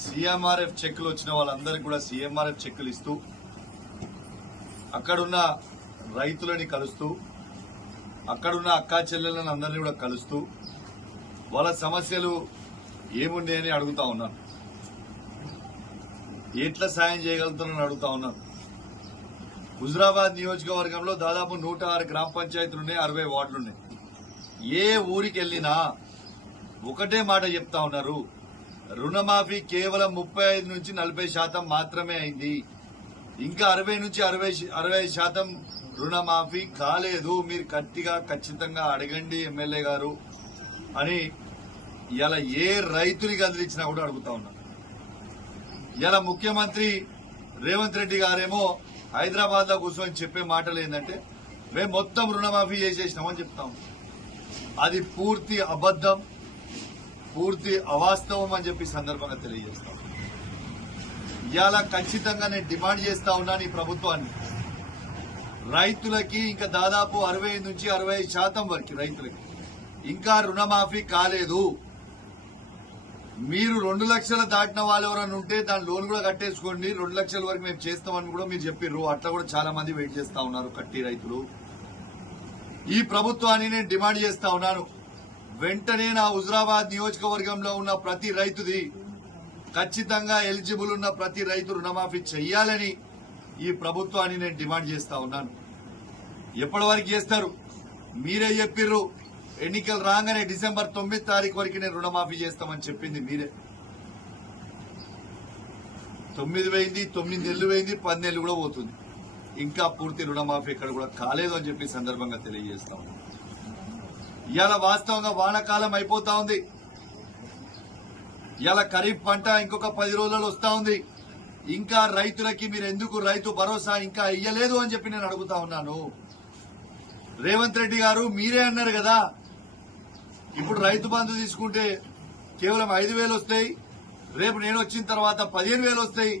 CMRF చెక్కులు వచ్చిన వాళ్ళందరికీ కూడా సీఎంఆర్ఎఫ్ చెక్కులు ఇస్తూ అక్కడున్న రైతులని కలుస్తూ అక్కడున్న అక్కా చెల్లెలను అందరినీ కూడా కలుస్తూ వాళ్ళ సమస్యలు ఏముండే అని అడుగుతా ఉన్నాను. ఎట్లా సాయం చేయగలుగుతున్నారని అడుగుతా ఉన్నాను. హుజరాబాద్ నియోజకవర్గంలో దాదాపు నూట ఆరు గ్రామ పంచాయతీలు ఉన్నాయి అరవై వార్డులు ఉన్నాయి ఏ ఊరికి వెళ్ళినా ఒకటే మాట చెప్తా ఉన్నారు రుణమాఫీ కేవలం ముప్పై ఐదు నుంచి నలభై శాతం మాత్రమే అయింది. ఇంకా అరవై నుంచి అరవై అరవై శాతం రుణమాఫీ కాలేదు. మీరు గట్టిగా ఖచ్చితంగా అడగండి ఎమ్మెల్యే గారు అని ఇలా ఏ రైతునికి అందించినా కూడా అడుగుతా ఉన్నా. ఇలా ముఖ్యమంత్రి రేవంత్ రెడ్డి గారేమో హైదరాబాద్లో కూర్చొని చెప్పే మాటలు ఏంటంటే మేము మొత్తం రుణమాఫీ చేసేసినామని చెప్తాం అది పూర్తి అబద్ధం. పూర్తి అవాస్తవం అని చెప్పి సందర్భంగా తెలియజేస్తాం. ఇవాళ ఖచ్చితంగా నేను డిమాండ్ చేస్తా ఉన్నాను ఈ ప్రభుత్వాన్ని. రైతులకి ఇంకా దాదాపు అరవై నుంచి అరవై శాతం వరకు రైతులకి. ఇంకా రుణమాఫీ కాలేదు. మీరు రెండు లక్షలు దాటిన వాళ్ళు ఎవరైనా ఉంటే దాని లోన్ కూడా కట్టేసుకోండి. రెండు లక్షల వరకు మేము చేస్తామని కూడా మీరు చెప్పిర్రు. అట్లా కూడా చాలా మంది వెయిట్ చేస్తా ఉన్నారు కట్టి రైతులు. ఈ ప్రభుత్వాన్ని నేను డిమాండ్ చేస్తా ఉన్నాను. వెంటనే నా హుజరాబాద్ నియోజకవర్గంలో ఉన్న ప్రతి రైతుది ఖచ్చితంగా ఎలిజిబుల్ ఉన్న ప్రతి రైతు రుణమాఫీ చెయ్యాలని ఈ ప్రభుత్వాన్ని నేను డిమాండ్ చేస్తా ఉన్నాను. ఎప్పటి వరకు చేస్తారు? మీరే చెప్పిర్రు ఎన్నికలు రాగానే డిసెంబర్ తొమ్మిది తారీఖు వరకు నేను రుణమాఫీ చేస్తామని చెప్పింది మీరే. తొమ్మిది వేయింది తొమ్మిది నెలలు వేయింది పది నెలలు కూడా పోతుంది. ఇంకా పూర్తి రుణమాఫీ ఇక్కడ కూడా కాలేదు అని చెప్పి సందర్భంగా తెలియజేస్తాం ఇవాళ వాస్తవంగా వానాకాలం అయిపోతా ఉంది. ఇవాళ ఖరీఫ్ పంట ఇంకొక పది రోజులలో వస్తా ఉంది. ఇంకా రైతులకి మీరు ఎందుకు రైతు భరోసా ఇంకా ఇయ్యలేదు అని చెప్పి నేను అడుగుతా ఉన్నాను. రేవంత్ రెడ్డి గారు మీరే అన్నారు కదా ఇప్పుడు రైతు బంధు తీసుకుంటే కేవలం ఐదు వేలు వస్తాయి రేపు నేను వచ్చిన తర్వాత పదిహేను వేలు వస్తాయి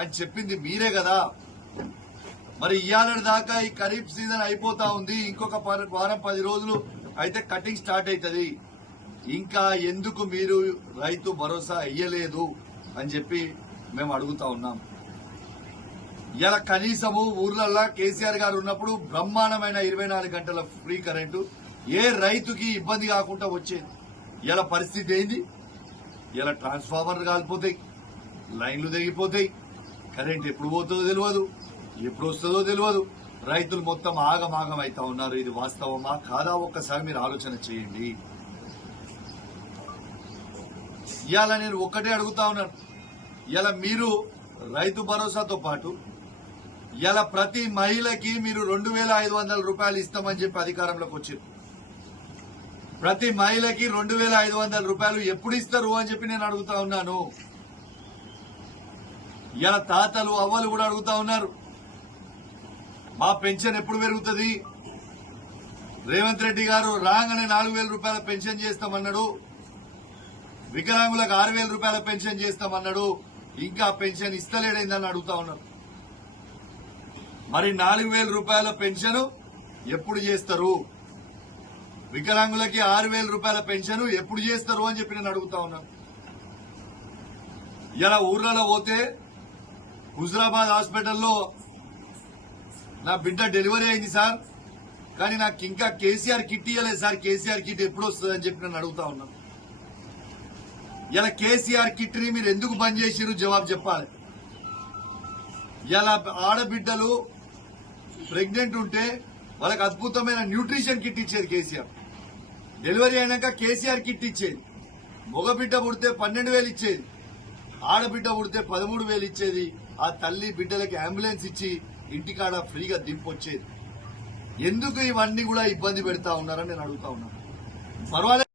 అని చెప్పింది మీరే కదా. మరి ఇవాళ దాకా ఈ ఖరీఫ్ సీజన్ అయిపోతా ఉంది ఇంకొక వారం పది రోజులు అయితే కటింగ్ స్టార్ట్ అవుతుంది ఇంకా ఎందుకు మీరు రైతు భరోసా ఇయ్యలేదు అని చెప్పి మేము అడుగుతా ఉన్నాం. ఇలా కనీసము ఊర్లల్లో కేసీఆర్ గారు ఉన్నప్పుడు బ్రహ్మాండమైన ఇరవై నాలుగు గంటల ఫ్రీ కరెంటు ఏ రైతుకి ఇబ్బంది కాకుండా వచ్చేది. ఇలా పరిస్థితి ఏంది? ఇలా ట్రాన్స్ఫార్మర్ కాలిపోతాయి లైన్లు తెగిపోతాయి కరెంట్ ఎప్పుడు పోతుందో తెలియదు ఎప్పుడు వస్తుందో తెలియదు రైతులు మొత్తం ఆగమాగం అవుతా ఉన్నారు. ఇది వాస్తవమా? కాదా? ఒక్కసారి మీరు ఆలోచన చేయండి. ఇవాళ నేను ఒక్కటే అడుగుతా ఉన్నాను ఇలా మీరు రైతు భరోసాతో పాటు ఇలా ప్రతి మహిళకి మీరు రెండు వేల ఐదు వందల రూపాయలు ఇస్తామని చెప్పి అధికారంలోకి వచ్చారు. ప్రతి మహిళకి రెండు వేల ఐదు వందల రూపాయలు ఎప్పుడు ఇస్తారు అని చెప్పి నేను అడుగుతా ఉన్నాను. ఇలా తాతలు అవ్వలు కూడా అడుగుతా ఉన్నారు. మా పెన్షన్ ఎప్పుడు పెరుగుతుంది? రేవంత్ రెడ్డి గారు రాగానే నాలుగు వేల రూపాయల పెన్షన్ చేస్తామన్నాడు. వికలాంగులకు ఆరు వేల రూపాయల పెన్షన్ చేస్తామన్నాడు. ఇంకా పెన్షన్ ఇస్తలేడైందని అడుగుతా ఉన్నారు మరి నాలుగు వేల రూపాయల పెన్షన్ ఎప్పుడు చేస్తారు? వికలాంగులకి ఆరు వేల రూపాయల పెన్షన్ ఎప్పుడు చేస్తారు అని చెప్పి నేను అడుగుతా ఉన్నాను ఇలా ఊర్లలో పోతే హుజరాబాద్ హాస్పిటల్లో నా బిడ్డ డెలివరీ అయింది సార్. కానీ నాకు ఇంకా కేసీఆర్ కిట్ ఇవ్వలేదు సార్. కేసీఆర్ కిట్ ఎప్పుడు వస్తుంది అని చెప్పి నన్ను అడుగుతా ఉన్నాను ఇలా కేసీఆర్ కిట్ని మీరు ఎందుకు బంద్ చేసిరు జవాబు చెప్పాలి. ఇలా ఆడబిడ్డలు ప్రెగ్నెంట్ ఉంటే వాళ్ళకి అద్భుతమైన న్యూట్రిషన్ కిట్ ఇచ్చేది కేసీఆర్. డెలివరీ అయినాక కేసీఆర్ కిట్ ఇచ్చేది. మగబిడ్డ పుడితే పన్నెండు వేలు ఇచ్చేది. ఆడబిడ్డ పుడితే పదమూడు వేలు ఇచ్చేది. ఆ తల్లి బిడ్డలకి అంబులెన్స్ ఇచ్చి ఇంటికాడ ఫ్రీగా దింపొచ్చేది. ఎందుకు ఇవన్నీ కూడా ఇబ్బంది పెడతా ఉన్నారని నేను అడుగుతా ఉన్నాను పర్వాలేదు.